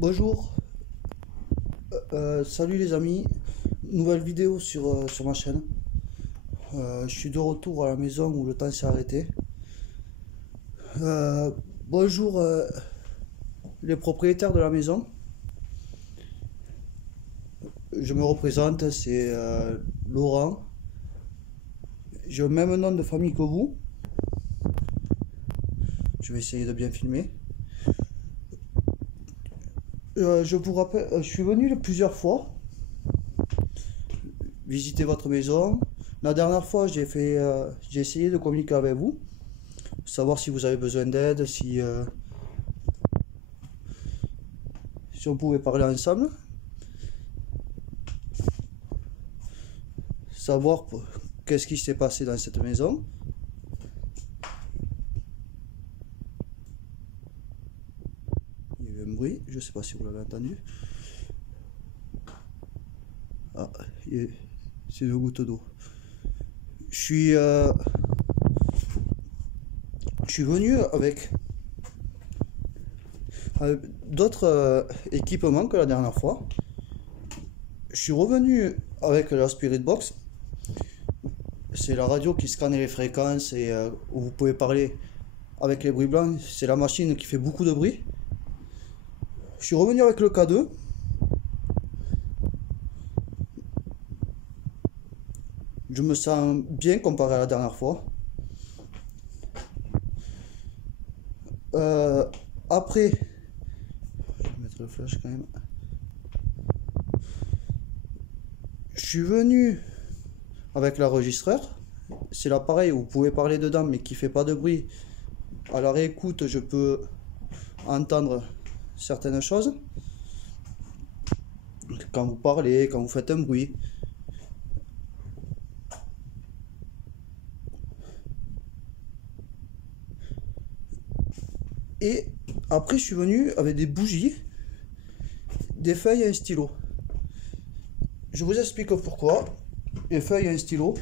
Bonjour, salut les amis, nouvelle vidéo sur ma chaîne. Je suis de retour à la maison où le temps s'est arrêté. Bonjour les propriétaires de la maison. Je me représente, c'est Laurent. J'ai le même nom de famille que vous. Je vais essayer de bien filmer. Je vous rappelle, je suis venu plusieurs fois visiter votre maison. La dernière fois, j'ai essayé de communiquer avec vous, savoir si vous avez besoin d'aide, si on pouvait parler ensemble, savoir qu'est-ce qui s'est passé dans cette maison. Il y a eu un bruit, je ne sais pas si vous l'avez entendu. Ah, c'est une goutte d'eau. Je suis venu avec d'autres équipements que la dernière fois. Je suis revenu avec la Spirit Box. C'est la radio qui scanne les fréquences et où vous pouvez parler avec les bruits blancs. C'est la machine qui fait beaucoup de bruit. Je suis revenu avec le K2. Je me sens bien comparé à la dernière fois. Après, je vais mettre le flash quand même. Je suis venu avec l'enregistreur. C'est l'appareil où vous pouvez parler dedans mais qui fait pas de bruit. À la réécoute, je peux entendre certaines choses. Quand vous parlez, quand vous faites un bruit. Et après, je suis venu avec des bougies, des feuilles et un stylo. Je vous explique pourquoi. Les feuilles et un stylo,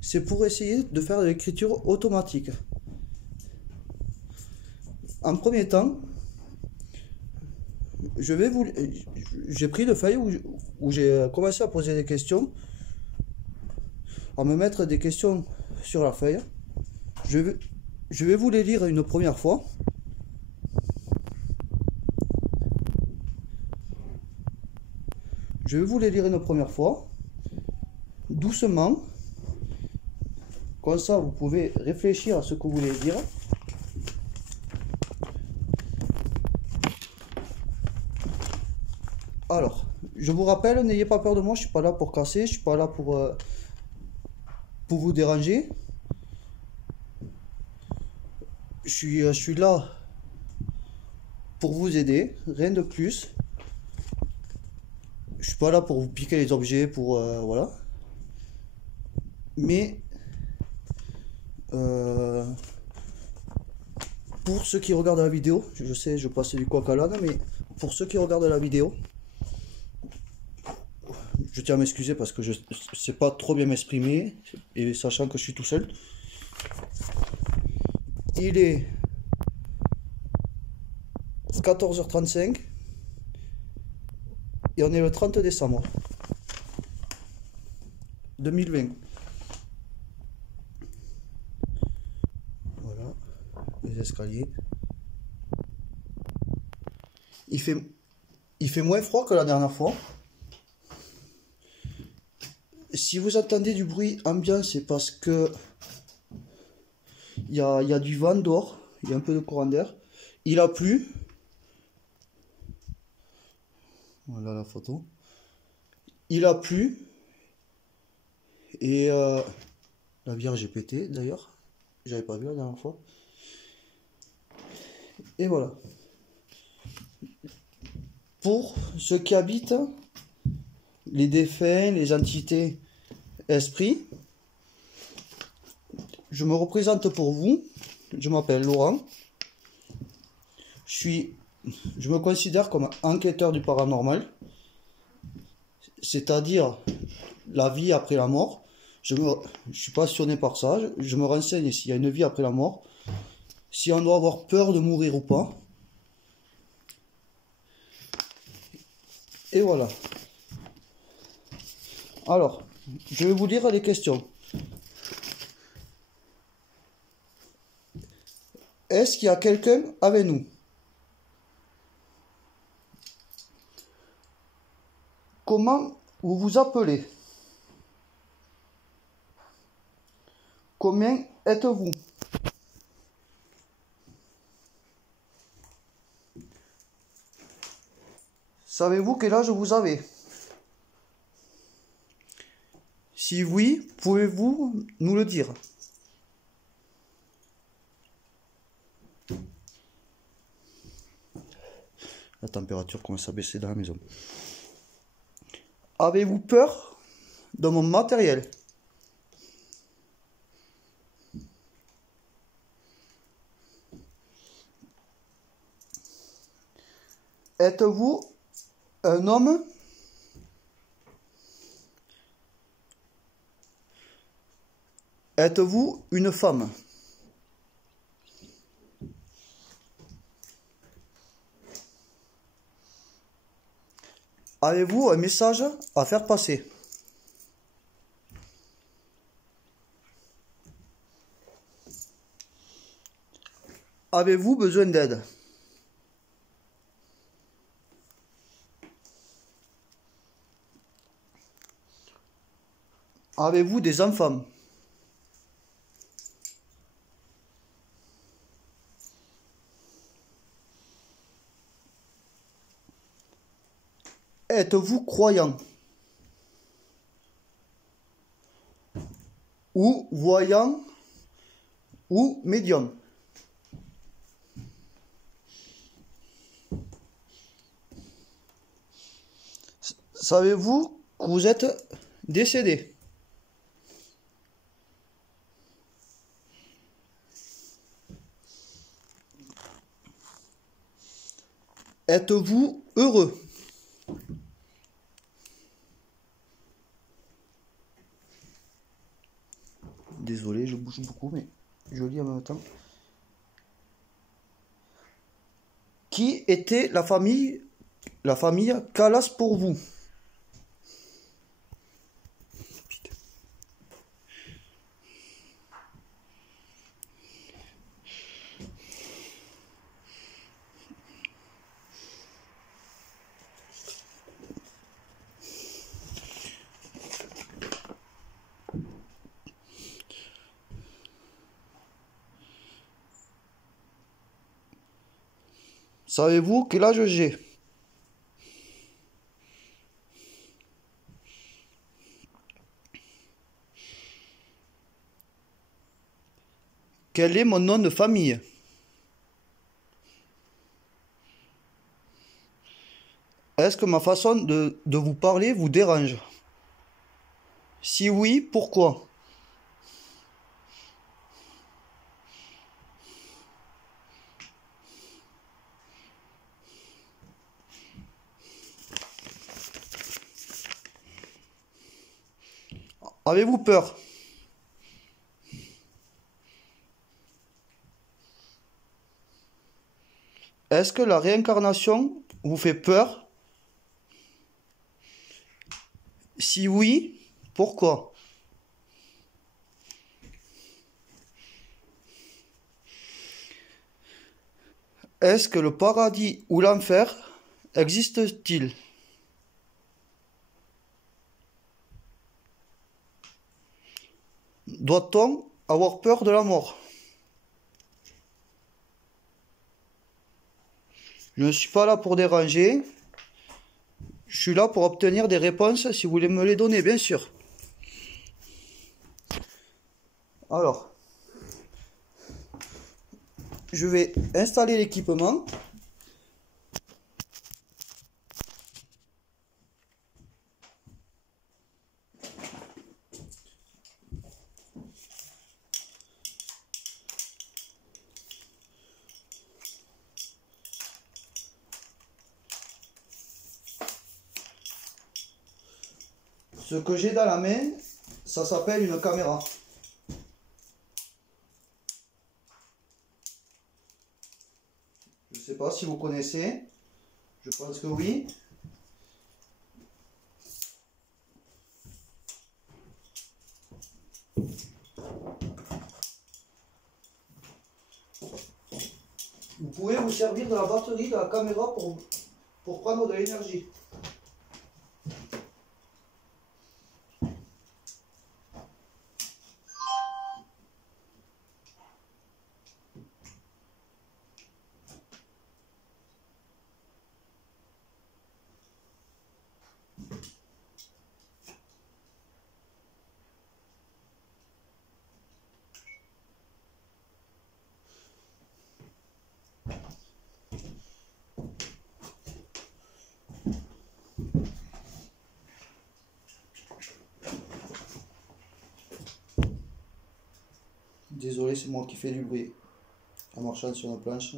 c'est pour essayer de faire de l'écriture automatique. En premier temps, j'ai pris des feuilles où j'ai commencé à poser des questions, à me mettre des questions sur la feuille. Je vais vous les lire une première fois. Je vais vous les lire une première fois, doucement. Comme ça, vous pouvez réfléchir à ce que vous voulez dire. Alors, je vous rappelle, n'ayez pas peur de moi, je suis pas là pour casser, je suis pas là pour vous déranger. Je suis là pour vous aider, rien de plus. Je suis pas là pour vous piquer les objets, pour voilà. Mais pour ceux qui regardent la vidéo, je sais, je passe du coq à l'âne, mais pour ceux qui regardent la vidéo, je tiens à m'excuser parce que je sais pas trop bien m'exprimer, et sachant que je suis tout seul. Il est 14h35 et on est le 30 décembre 2020. Voilà, les escaliers. Il fait moins froid que la dernière fois. Si vous entendez du bruit ambiant, c'est parce que il y a du vent dehors, il y a un peu de courant d'air. Il a plu. Voilà la photo. Il a plu. Et la Vierge est pétée d'ailleurs. J'avais pas vu la dernière fois. Et voilà. Pour ceux qui habitent, les défunts, les entités, esprits, je me représente pour vous. Je m'appelle Laurent. Je me considère comme enquêteur du paranormal, c'est-à-dire la vie après la mort. Je suis passionné par ça. Je me renseigne s'il y a une vie après la mort, si on doit avoir peur de mourir ou pas. Et voilà. Alors, je vais vous lire les questions. Est-ce qu'il y a quelqu'un avec nous? Comment vous vous appelez? Combien êtes-vous? Savez-vous quel âge vous avez? Si oui, pouvez-vous nous le dire? La température commence à baisser dans la maison. Avez-vous peur de mon matériel? Êtes-vous un homme? Êtes-vous une femme? Avez-vous un message à faire passer? Avez-vous besoin d'aide? Avez-vous des enfants? Êtes-vous croyant? Ou voyant? Ou médium? Savez-vous que vous êtes décédé? Êtes-vous heureux? Désolé, je bouge beaucoup, mais je lis en même temps. Qui était la famille Calas pour vous? Savez-vous quel âge j'ai? Quel est mon nom de famille? Est-ce que ma façon de vous parler vous dérange? Si oui, pourquoi? Avez-vous peur? Est-ce que la réincarnation vous fait peur? Si oui, pourquoi? Est-ce que le paradis ou l'enfer existe-t-il? Doit-on avoir peur de la mort? Je ne suis pas là pour déranger. Je suis là pour obtenir des réponses si vous voulez me les donner, bien sûr. Alors, je vais installer l'équipement. Ce que j'ai dans la main, ça s'appelle une caméra. Je ne sais pas si vous connaissez. Je pense que oui. Vous pouvez vous servir de la batterie de la caméra pour prendre de l'énergie. Désolé, c'est moi qui fais du bruit en marchant sur la planche.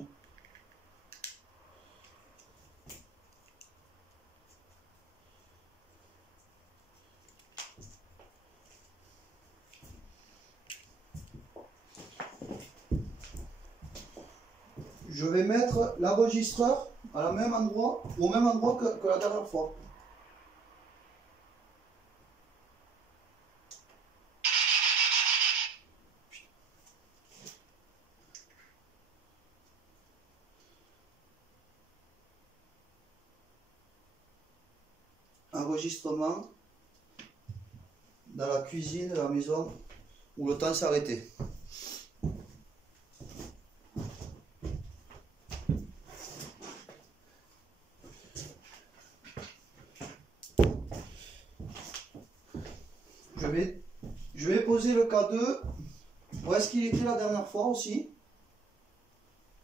Je vais mettre l'enregistreur à la même endroit, au même endroit que la dernière fois. Enregistrement dans la cuisine de la maison où le temps s'arrêtait. Je vais poser le K2 où est-ce qu'il était la dernière fois aussi,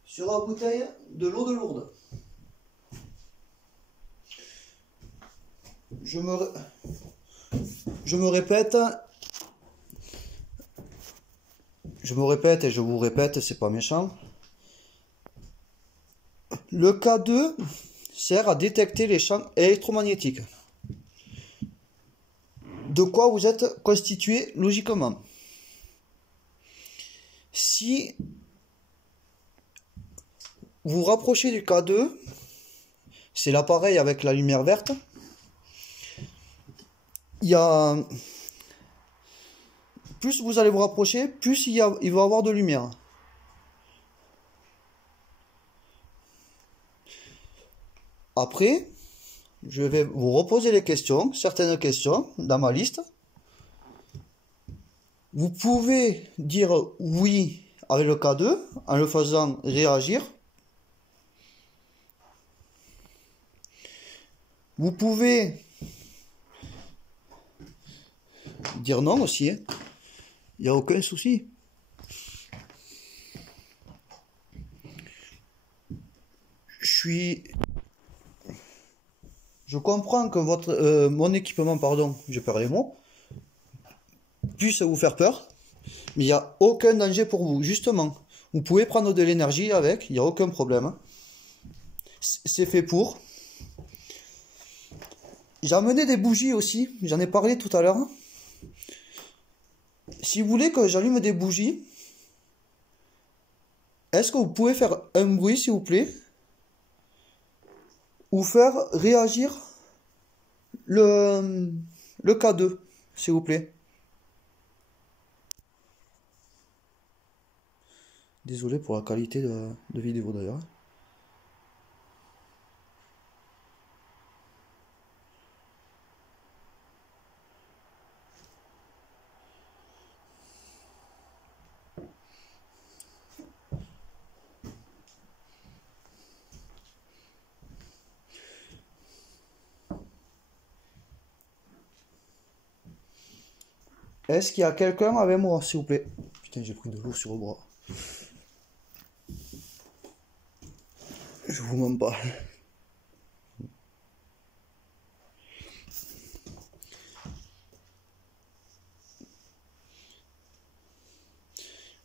sur la bouteille de l'eau de Lourdes. Je me répète et je vous répète, c'est pas méchant. Le K2 sert à détecter les champs électromagnétiques. De quoi vous êtes constitué logiquement. Si vous rapprochez du K2, c'est l'appareil avec la lumière verte. Plus vous allez vous rapprocher, plus il va y avoir de lumière. Après, je vais vous reposer les questions, certaines questions dans ma liste. Vous pouvez dire oui avec le K2 en le faisant réagir. Vous pouvez dire non aussi, hein. Il n'y a aucun souci. Je comprends que mon équipement, pardon, je perds les mots, puisse vous faire peur, mais il n'y a aucun danger pour vous. Justement, vous pouvez prendre de l'énergie avec, il n'y a aucun problème. C'est fait pour. J'ai amené des bougies aussi, j'en ai parlé tout à l'heure. Si vous voulez que j'allume des bougies, est-ce que vous pouvez faire un bruit s'il vous plaît? Ou faire réagir le K2, s'il vous plaît. Désolé pour la qualité de vidéo d'ailleurs. Est-ce qu'il y a quelqu'un avec moi, s'il vous plaît? Putain, j'ai pris de l'eau sur le bras. Je vous mens pas.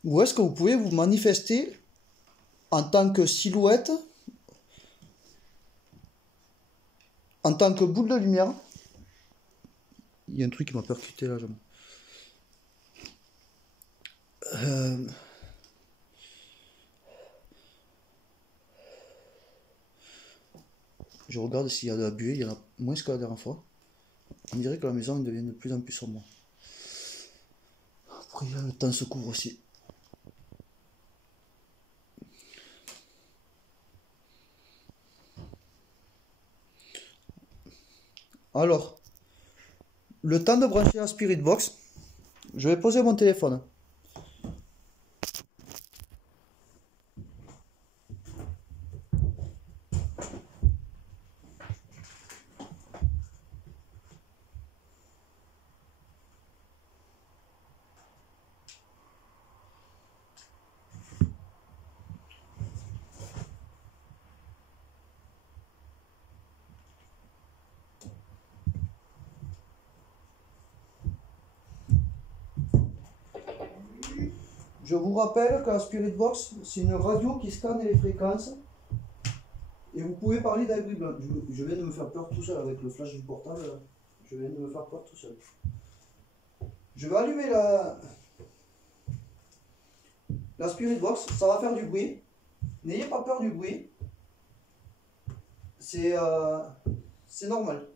Ou est-ce que vous pouvez vous manifester en tant que silhouette, en tant que boule de lumière? Il y a un truc qui m'a percuté là, jambe. Je regarde s'il y a de la buée, il y en a moins que la dernière fois. On dirait que la maison devient de plus en plus sombre. Après, le temps se couvre aussi. Alors, le temps de brancher la Spirit Box, je vais poser mon téléphone. Je vous rappelle que la Spirit Box, c'est une radio qui scanne les fréquences et vous pouvez parler d'abri blanc. Je viens de me faire peur tout seul avec le flash du portable. Je viens de me faire peur tout seul. Je vais allumer la Spirit Box, ça va faire du bruit. N'ayez pas peur du bruit. C'est normal.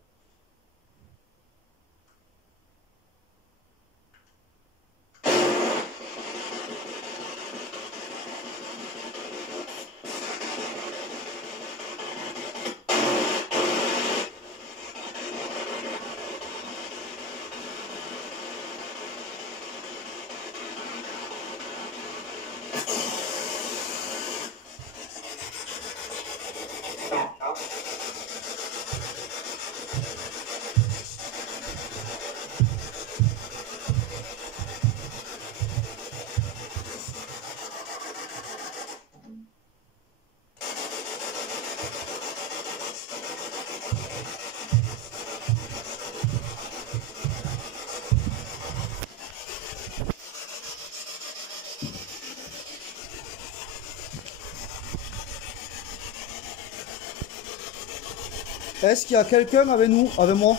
Est-ce qu'il y a quelqu'un avec nous, avec moi?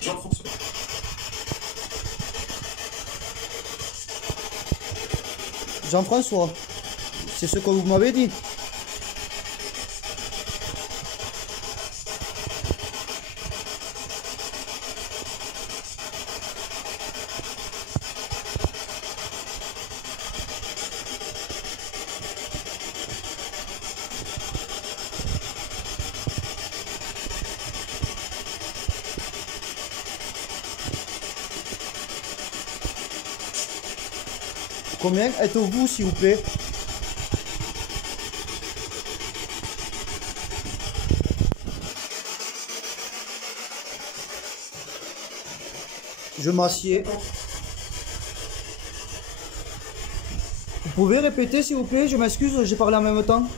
Jean-François. Jean-François, c'est ce que vous m'avez dit. Combien êtes-vous, s'il vous plaît? Je m'assieds. Vous pouvez répéter, s'il vous plaît? Je m'excuse, j'ai parlé en même temps.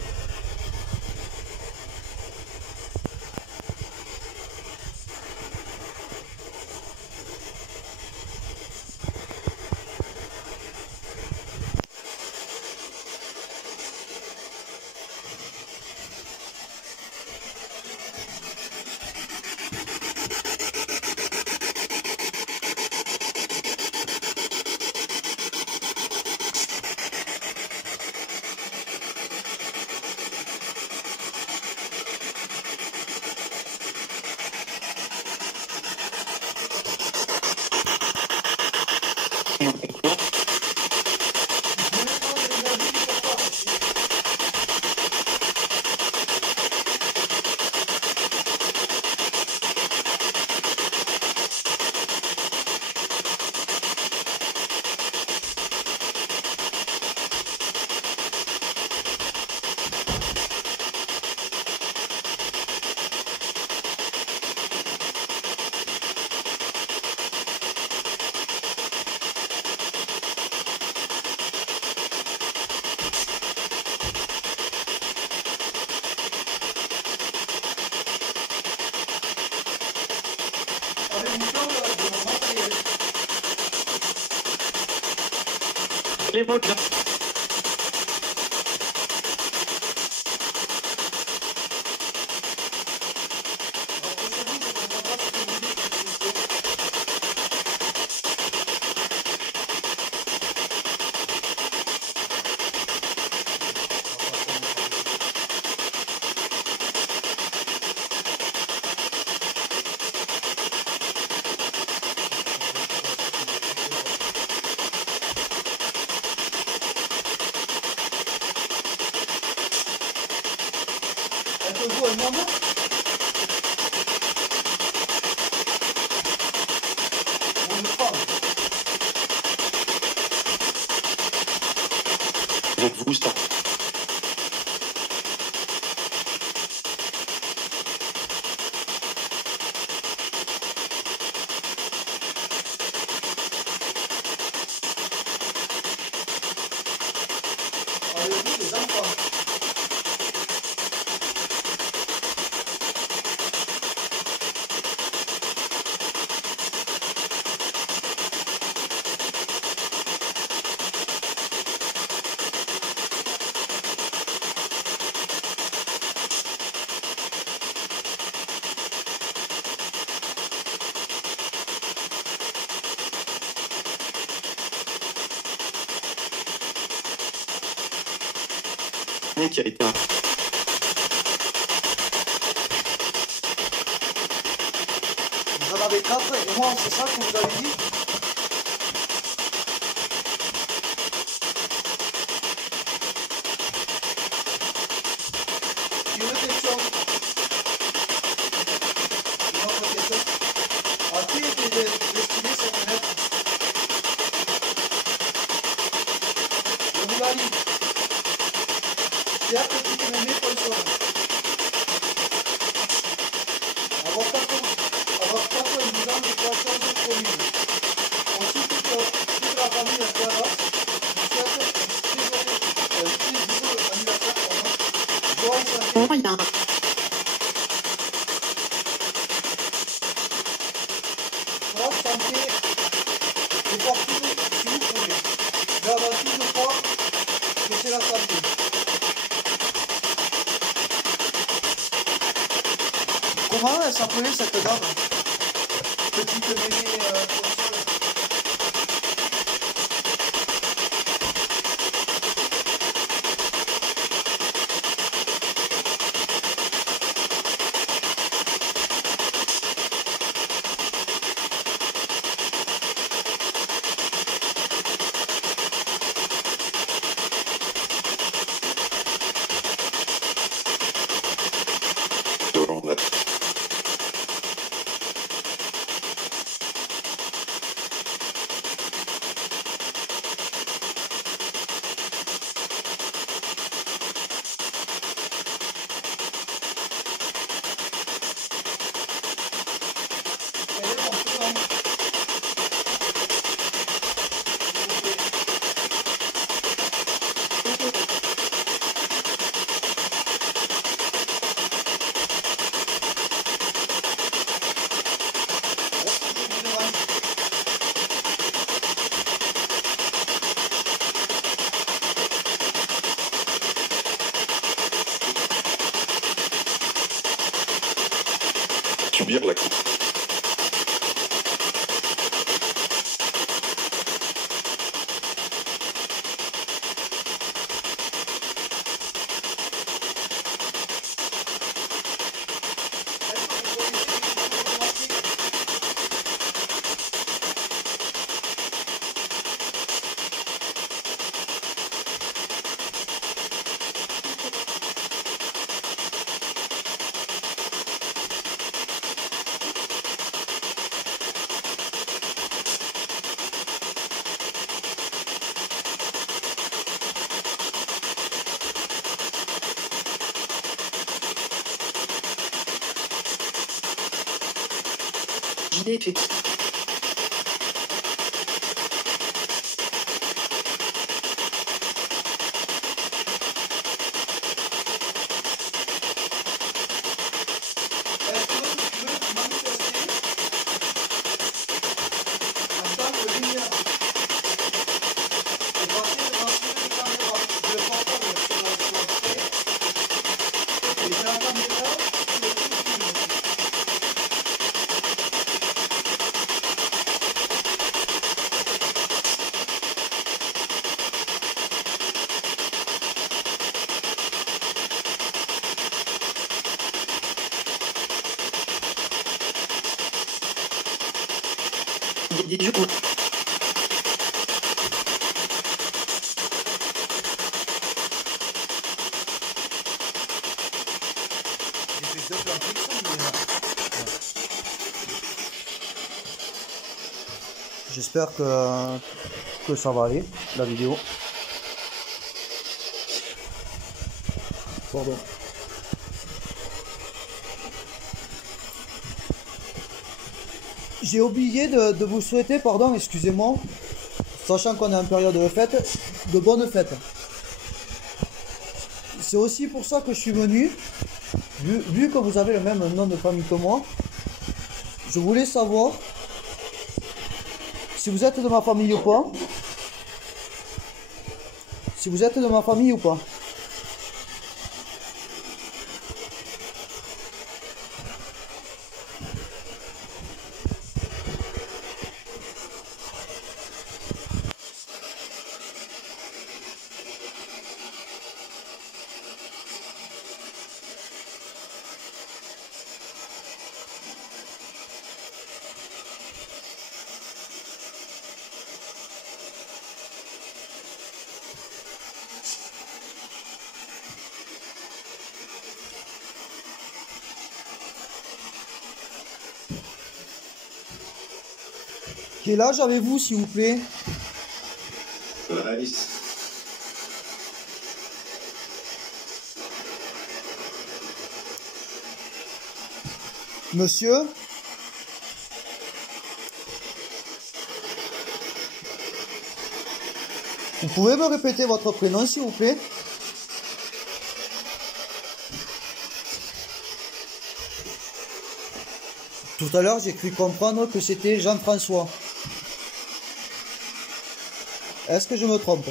Les mots de la... ensemble? Ou une femme? Avec vous, ça. Avez-vous des enfants? Qui a été un... Vous en avez 4 et moi, c'est ça que vous avez dit? Une question. Une autre question. À qui était destinée cette lettre? Je vous la lis. Chère petite mémé Paulson, avoir 92 ans de création de commune, ainsi que toute la famille Esclaras, nous souhaite un très joyeux anniversaire, joie et santé, joie, santé et fortune si vous pouvez. Mais avant tout, je crois que c'est la santé. Comment elle s'appelait cette dame? Petite mémé Paulson. Quel est ton prénom? Subir la coupe. JDP. Est-ce que tu peux manifester en tant que lumière et passer devant toutes les caméras de portable sur la télé et j'ai la caméra sur le film. Des jours. Diffusion. J'espère que ça va aller, la vidéo. Pardon. J'ai oublié de vous souhaiter, pardon, excusez-moi, sachant qu'on est en période de fête, de bonnes fêtes. C'est aussi pour ça que je suis venu, vu que vous avez le même nom de famille que moi, je voulais savoir si vous êtes de ma famille ou pas. Si vous êtes de ma famille ou pas. Quel âge avez-vous, s'il vous plaît? Alice. Monsieur? Vous pouvez me répéter votre prénom, s'il vous plaît? Tout à l'heure, j'ai cru comprendre que c'était Jean-François. Est-ce que je me trompe?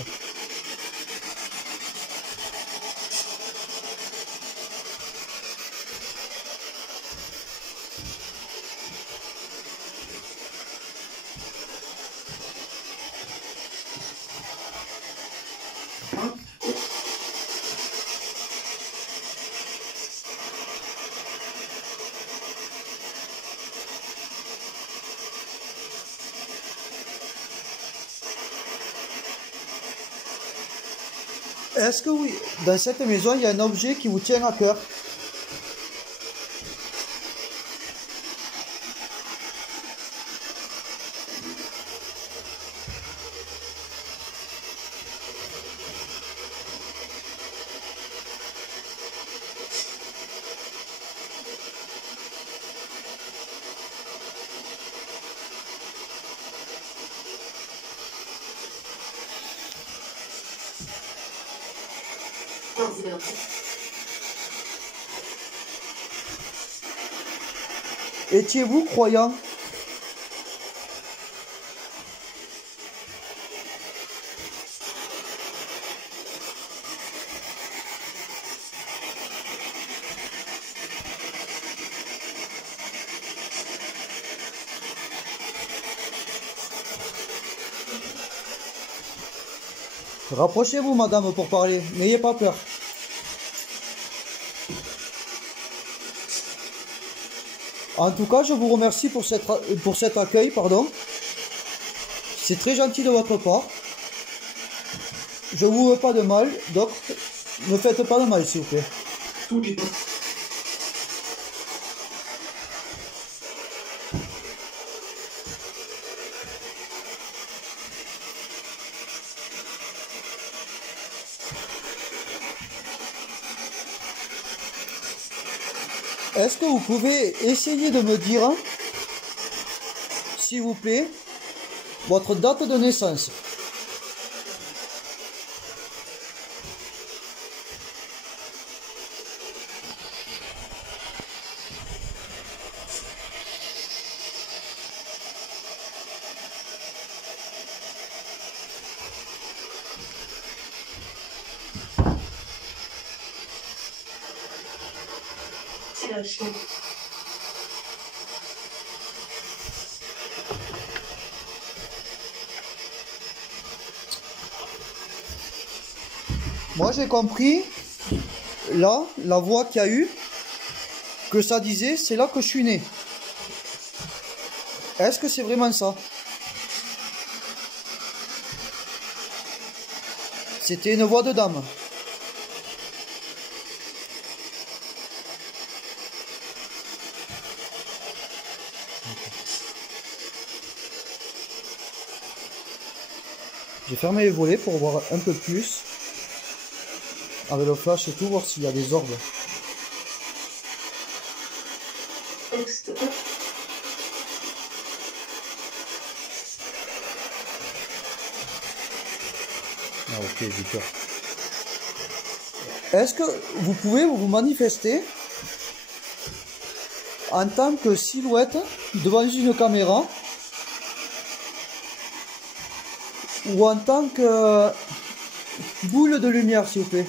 Est-ce que oui, dans cette maison, il y a un objet qui vous tient à cœur? Étiez-vous croyant? Rapprochez-vous, madame, pour parler. N'ayez pas peur. En tout cas, je vous remercie pour cet accueil, pardon. C'est très gentil de votre part. Je vous veux pas de mal, donc ne faites pas de mal, s'il vous plaît. Tous les Est-ce que vous pouvez essayer de me dire, s'il vous plaît, votre date de naissance? C'est la chien. Moi j'ai compris, là, la voix qu'il y a eu, que ça disait, c'est là que je suis né. Est-ce que c'est vraiment ça? C'était une voix de dame. J'ai fermé les volets pour voir un peu plus. Avec le flash et tout, voir s'il y a des orbes. Ah ok, j'ai peur. Est-ce que vous pouvez vous manifester en tant que silhouette devant une caméra ou en tant que boule de lumière, s'il vous plaît?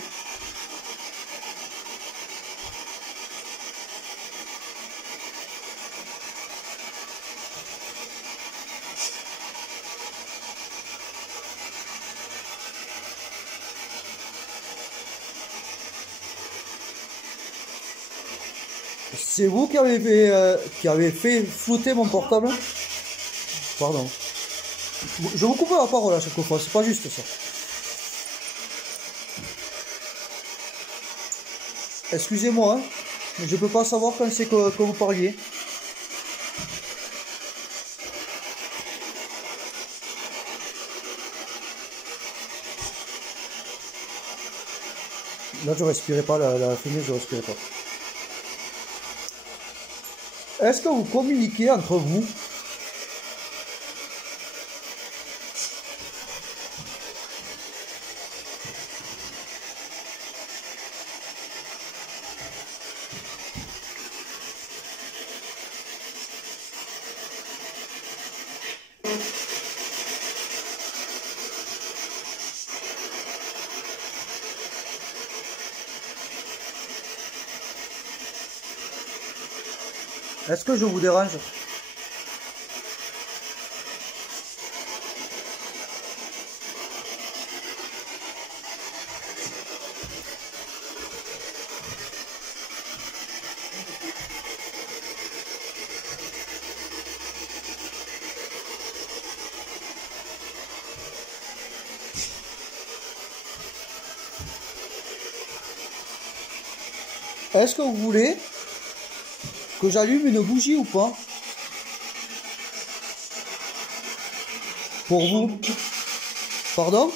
C'est vous qui avez fait flouter mon portable? Pardon. Je vous coupe la parole à chaque fois, c'est pas juste ça. Excusez-moi, hein, mais je peux pas savoir quand c'est que vous parliez. Là, je respirais pas, la fumée, je respirais pas. Est-ce que vous communiquez entre vous? Est-ce que je vous dérange? Est-ce que vous voulez que j'allume une bougie ou pas? Pour vous? Pardon?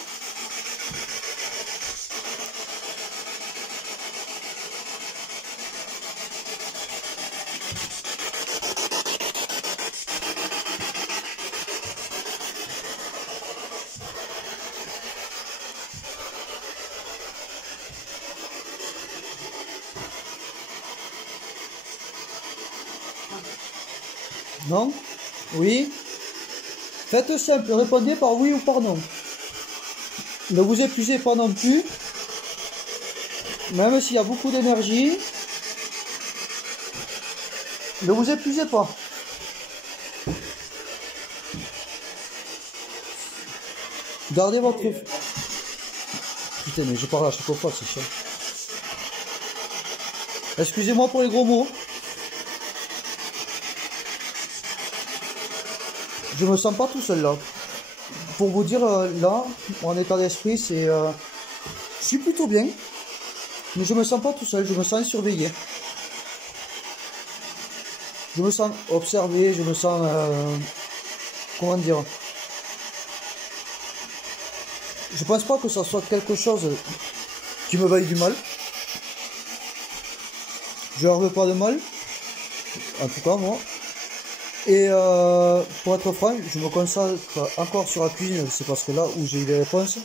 Non? Oui? Faites simple, répondez par oui ou par non. Ne vous épuisez pas non plus. Même s'il y a beaucoup d'énergie. Ne vous épuisez pas. Gardez votre... Putain, mais je parle à chaque fois, c'est chiant. Excusez-moi pour les gros mots. Je me sens pas tout seul là. Pour vous dire, là, mon état d'esprit, c'est... je suis plutôt bien. Mais je me sens pas tout seul, je me sens surveillé. Je me sens observé, je me sens... comment dire? Je pense pas que ça soit quelque chose qui me veuille du mal. Je leur veux pas de mal. En tout cas, moi. Et pour être franc, je me concentre encore sur la cuisine. C'est parce que là où j'ai eu les réponses.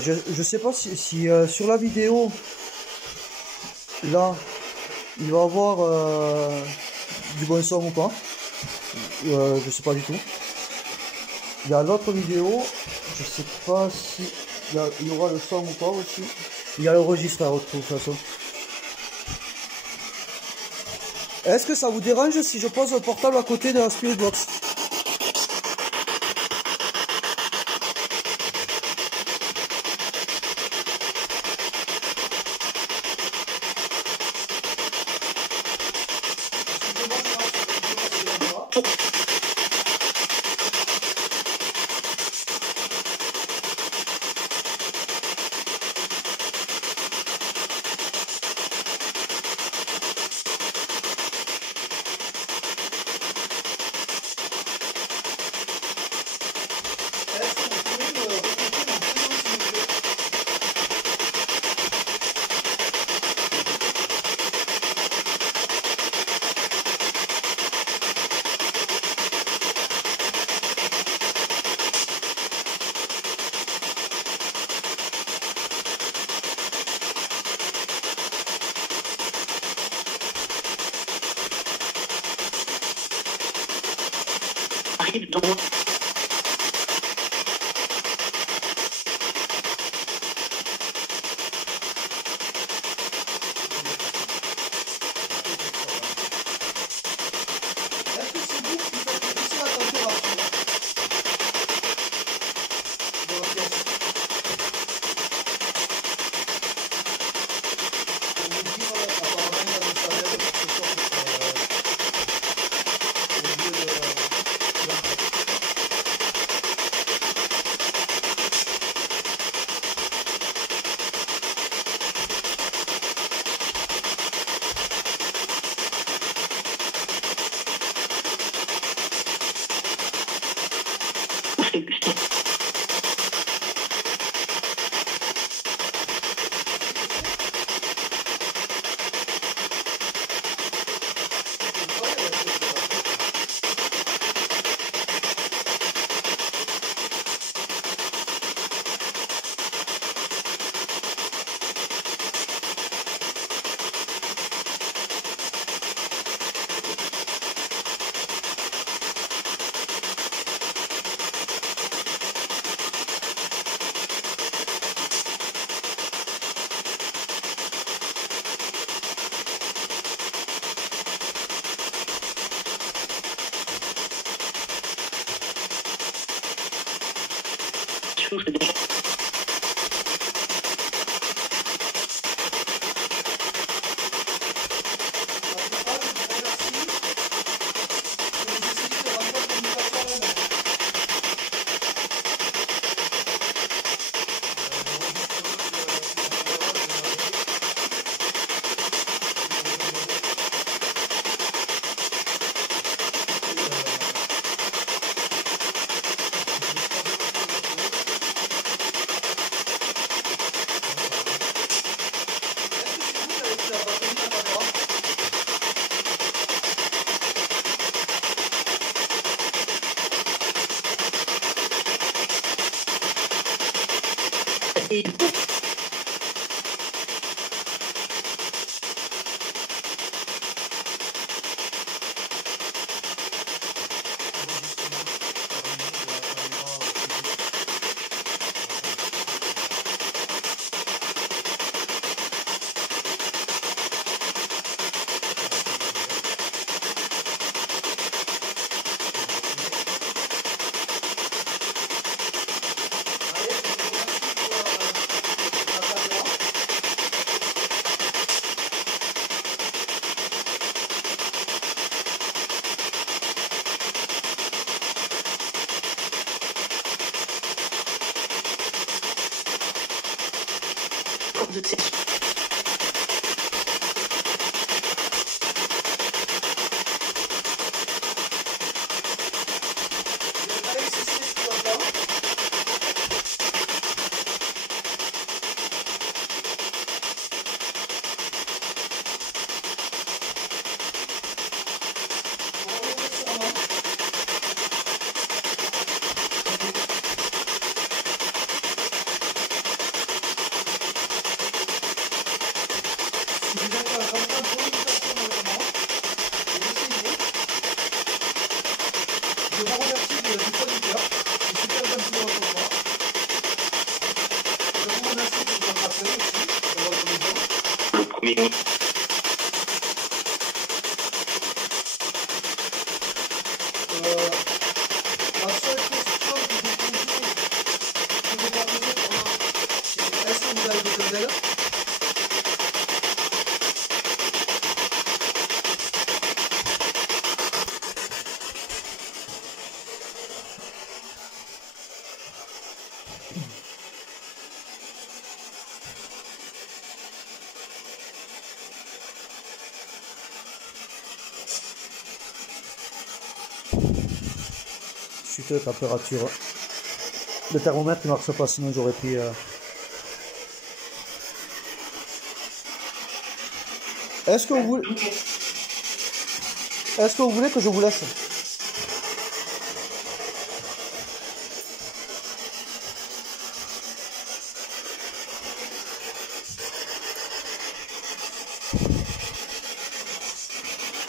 Je sais pas si sur la vidéo, là, il va y avoir du bon son ou pas. Je sais pas du tout. Il y a l'autre vidéo, je sais pas si il y aura le son ou pas aussi. Il y a le registre de toute façon. Est-ce que ça vous dérange si je pose le portable à côté de la Spirit Box? arrive dans Est-ce que c'est vous qui faites baisser la température de la pièce? On me dit, apparemment, il y a des salaires pour ce soir, au lieu de... et de cette Je vous remercie du producteur, c'est super gentil de votre part. Je vous remercie de votre accueil aussi, de votre maison. le premier La seule question que je vous pas poser pour moi, c'est est-ce que vous avez besoin d'aide? Chute de température. Le thermomètre ne marche pas, sinon j'aurais pris. Est-ce que vous voulez... Est-ce que vous voulez que je vous laisse?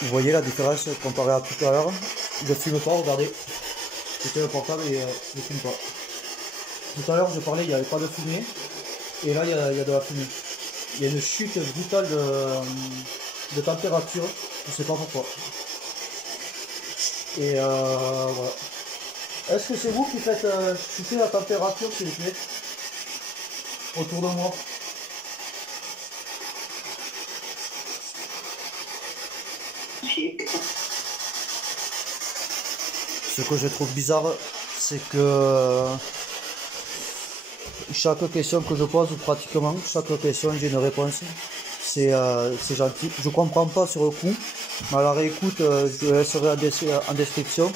Vous voyez la différence comparée à tout à l'heure? Je filme pas, regardez. J'étais le portable et je fume pas. Tout à l'heure je parlais, il n'y avait pas de fumée. Et là il y a de la fumée. Il y a une chute brutale de température. Je sais pas pourquoi. Et voilà. Est-ce que c'est vous qui faites chuter la température s'il vous plaît? Autour de moi. Ce que je trouve bizarre, c'est que chaque question que je pose, ou pratiquement chaque question, j'ai une réponse. C'est gentil. Je comprends pas sur le coup, mais à la réécoute, je laisserai en description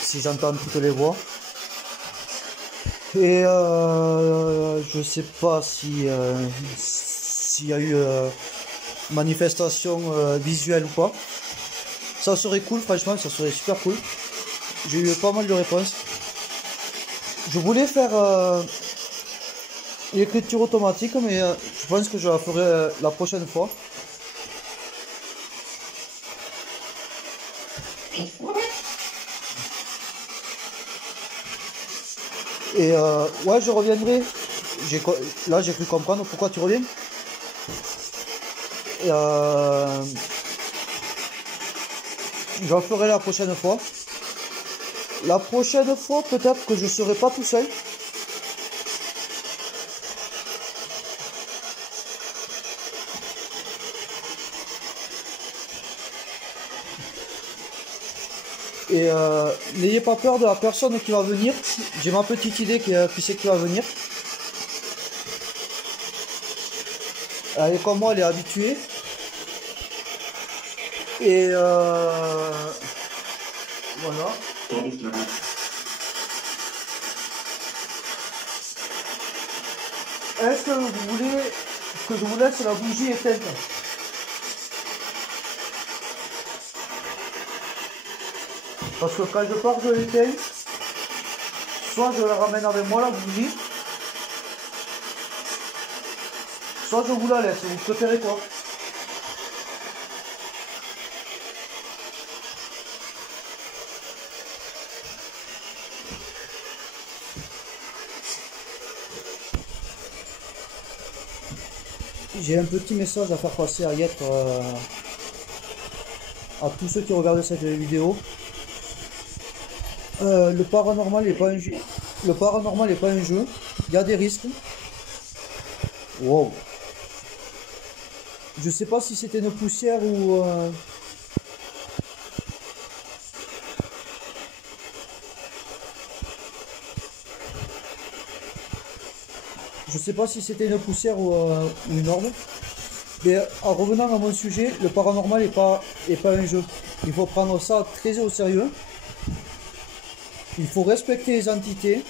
si j'entends toutes les voix. Et je sais pas si s'il y a eu manifestation visuelle ou pas. Ça serait cool, franchement, ça serait super cool. J'ai eu pas mal de réponses. Je voulais faire l'écriture automatique, mais je pense que je la ferai la prochaine fois. Et ouais, je reviendrai. Là, j'ai cru comprendre pourquoi tu reviens. Et, j'en ferai la prochaine fois. La prochaine fois, peut-être que je serai pas tout seul. Et n'ayez pas peur de la personne qui va venir. J'ai ma petite idée qui c'est qui va venir. Elle est comme moi, elle est habituée. Et voilà. Est-ce que vous voulez que je vous laisse la bougie éteinte? Parce que quand je pars de l'éteindre, soit je la ramène avec moi la bougie, soit je vous la laisse. Vous préférez quoi? J'ai un petit message à faire passer à Yêtre, à tous ceux qui regardent cette vidéo. Le paranormal n'est pas un jeu. Le paranormal n'est pas un jeu. Il y a des risques. Wow. Je sais pas si c'était une poussière ou je sais pas si c'était une poussière ou une orbe. Mais en revenant à mon sujet, le paranormal n'est pas un jeu. Il faut prendre ça très au sérieux. Il faut respecter les entités.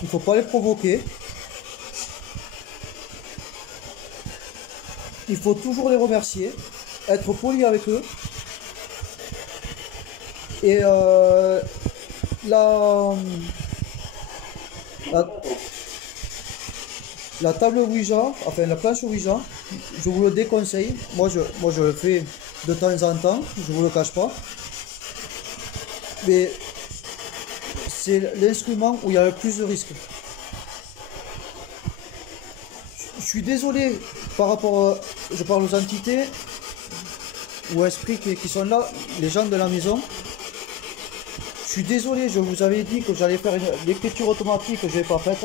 Il ne faut pas les provoquer. Il faut toujours les remercier. Être poli avec eux. Et la table Ouija, enfin la planche Ouija, je vous le déconseille. Moi je le fais de temps en temps, je vous le cache pas. Mais c'est l'instrument où il y a le plus de risques. Je suis désolé par rapport, je parle aux entités ou esprits qui sont là, les gens de la maison. Je suis désolé, je vous avais dit que j'allais faire une écriture automatique que je n'ai pas faite.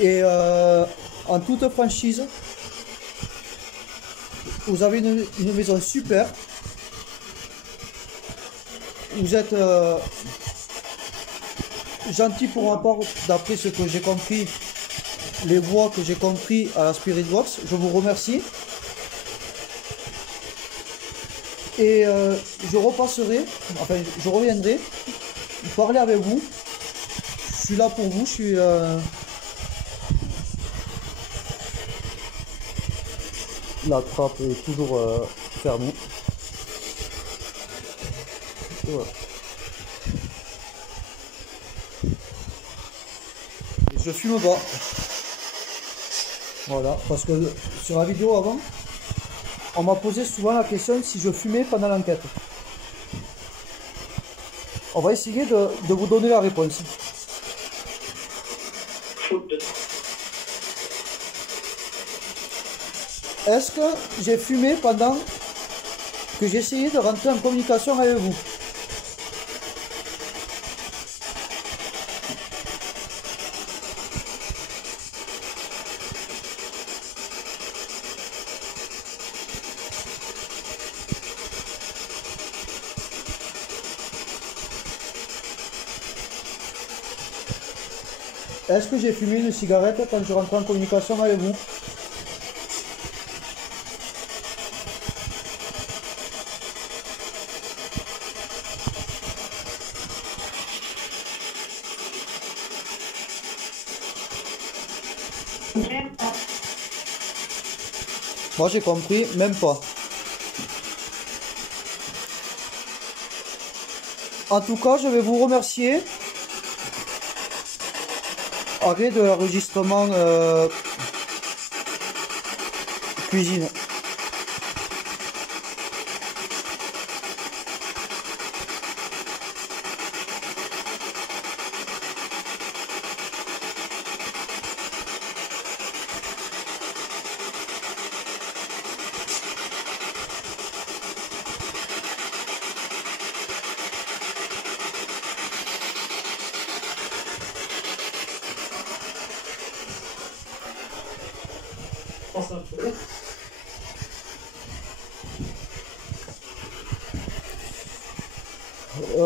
Et en toute franchise, vous avez une maison super. Vous êtes gentil pour ma part, d'après ce que j'ai compris, les voix que j'ai compris à la Spirit Box. Je vous remercie. Et je repasserai, enfin je reviendrai parler avec vous. Je suis là pour vous, je suis... La trappe est toujours fermée. Voilà. Et je fume pas. Voilà, parce que sur la vidéo avant, on m'a posé souvent la question si je fumais pendant l'enquête. On va essayer de vous donner la réponse. Faute de Est-ce que j'ai fumé pendant que j'ai essayé de rentrer en communication avec vous? Est-ce que j'ai fumé une cigarette quand je rentrais en communication avec vous? même pas. Moi j'ai compris, même pas. En tout cas, je vais vous remercier. Arrêt de l'enregistrement cuisine.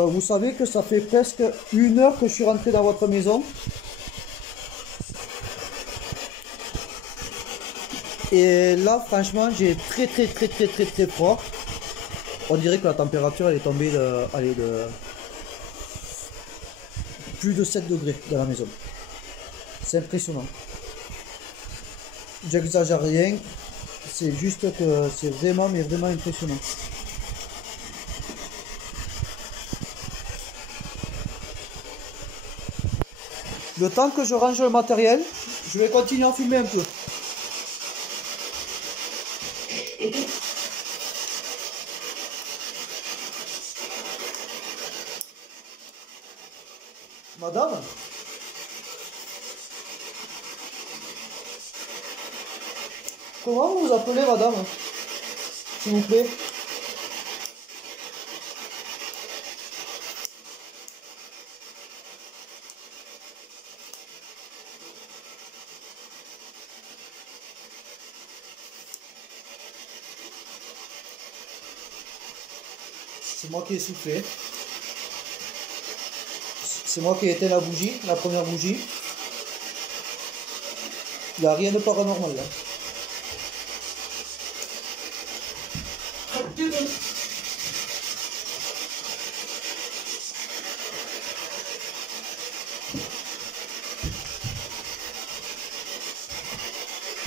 Vous savez que ça fait presque 1 heure que je suis rentré dans votre maison. Et là, franchement, j'ai très froid. On dirait que la température elle est tombée de, allez, de plus de 7 degrés dans la maison. C'est impressionnant. J'exagère rien. C'est juste que c'est vraiment, mais vraiment impressionnant. Le temps que je range le matériel, je vais continuer à filmer un peu. Madame? Comment vous vous appelez, madame? S'il vous plaît. C'est moi qui ai soufflé. C'est moi qui ai éteint la bougie, la première bougie. Il n'y a rien de paranormal là.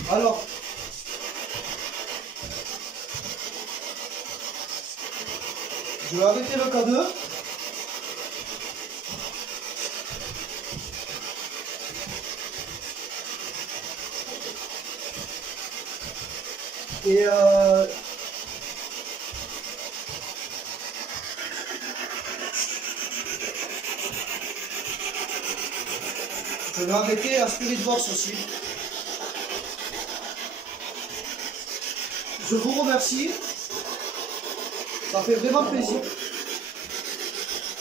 Alors, je vais arrêter le K2. Et je vais arrêter la Spirit Box aussi. Je vous remercie. Ça fait vraiment plaisir.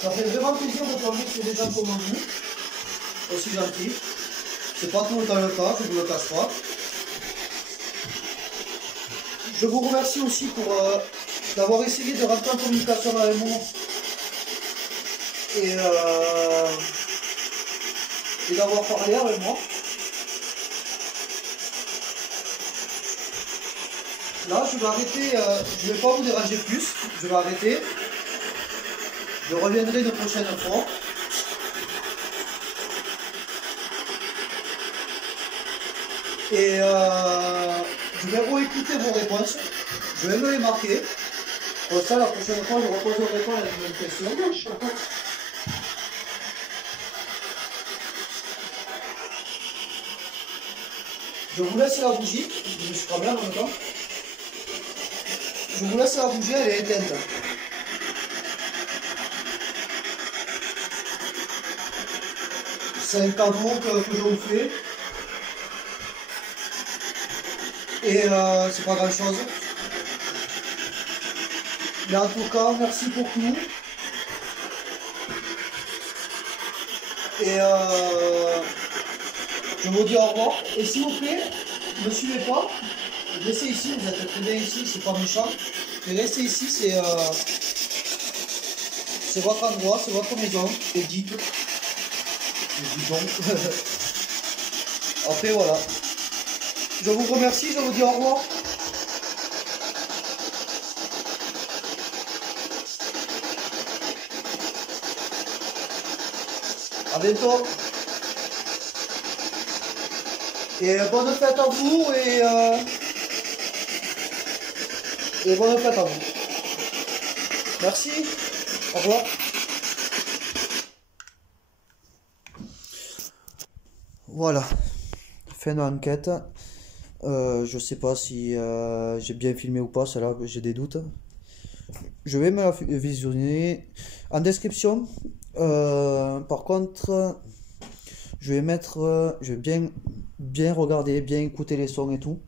Ça fait vraiment plaisir de tomber sur des gens comme vous. Aussi gentils. C'est pas tout le temps le cas, je vous le cache pas. Je vous remercie aussi pour d'avoir essayé de rentrer en communication avec moi et d'avoir parlé avec moi. Là, je vais arrêter, je ne vais pas vous déranger plus, je vais arrêter. Je reviendrai une prochaine fois. Et je vais réécouter vos réponses. Je vais me les marquer. Comme ça, la prochaine fois, je reposerai pas la même question. Je vous laisse la bougie. Je suis pas bien en même temps. Je vous laisse la bougie, elle est éteinte. C'est un cadeau que je vous fais. Et c'est pas grand chose. Mais en tout cas, merci pour tout. Et je vous dis au revoir. Et s'il vous plaît, ne me suivez pas. Restez ici, vous êtes très bien ici, c'est pas méchant. Mais restez ici, c'est votre endroit, c'est votre maison. Et dites. Dis donc. Après voilà. Je vous remercie, je vous dis au revoir. À bientôt. Et bonne fête à vous et bonne fête à vous. Merci. Au revoir. Voilà. Fin de l'enquête. Je sais pas si j'ai bien filmé ou pas, celle-là j'ai des doutes. Je vais me la visionner en description. Par contre, je vais mettre, je vais bien regarder, bien écouter les sons et tout.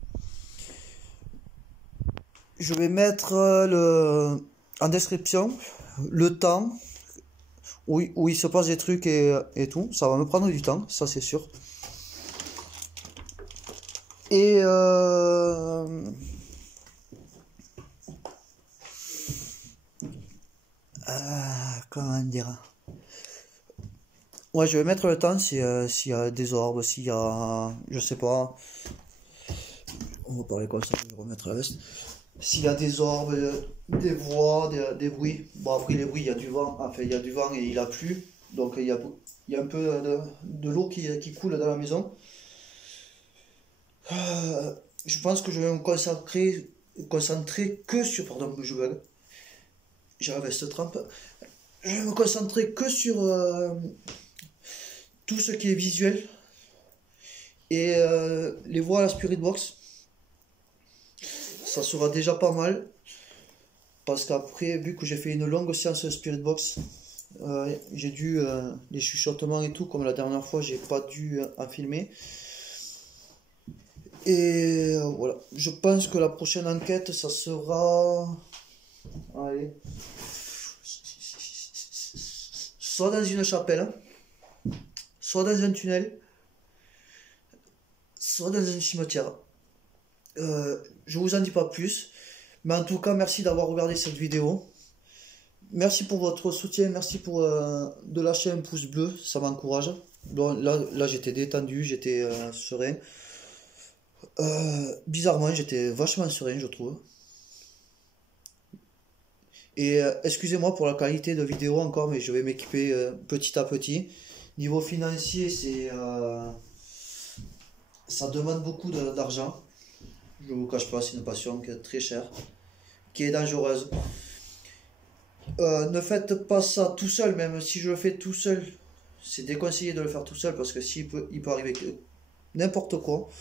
Je vais mettre en description le temps où il se passe des trucs et tout. Ça va me prendre du temps, ça c'est sûr. Et comment dire? Ouais, je vais mettre le temps s'il y a des orbes, s'il y a, je sais pas. On va parler comme ça, je vais remettre la veste. S'il y a des orbes, des voix, des bruits. Bon, après les bruits, il y a du vent. Enfin, il y a du vent et il a plu. Donc il y a un peu de l'eau qui coule dans la maison. Je pense que je vais me concentrer que sur. Pardon, je bug. J'ai la veste trempe. Je vais me concentrer que sur tout ce qui est visuel. Et les voix à la Spirit Box. Ça sera déjà pas mal. Parce qu'après, vu que j'ai fait une longue séance de Spirit Box, j'ai dû les chuchotements et tout, comme la dernière fois, j'ai pas dû en filmer. Et voilà, je pense que la prochaine enquête, ça sera, allez, soit dans une chapelle, soit dans un tunnel, soit dans un cimetière. Je vous en dis pas plus, mais en tout cas, merci d'avoir regardé cette vidéo. Merci pour votre soutien, merci pour de lâcher un pouce bleu, ça m'encourage. Bon, là j'étais détendu, j'étais serein. Bizarrement, j'étais vachement serein, je trouve. Et excusez-moi pour la qualité de vidéo encore, mais je vais m'équiper petit à petit. Niveau financier, ça demande beaucoup d'argent. Je ne vous cache pas, c'est une passion qui est très chère, qui est dangereuse. Ne faites pas ça tout seul, même si je le fais tout seul. C'est déconseillé de le faire tout seul parce que il peut arriver n'importe quoi.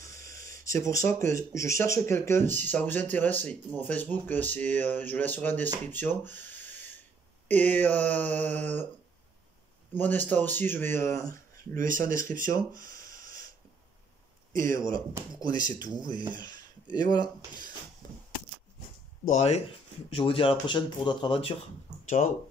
C'est pour ça que je cherche quelqu'un. Si ça vous intéresse, mon Facebook, je laisserai en description. Et mon Insta aussi, je vais le laisser en description. Et voilà, vous connaissez tout. Et voilà. Bon allez, je vous dis à la prochaine pour d'autres aventures. Ciao.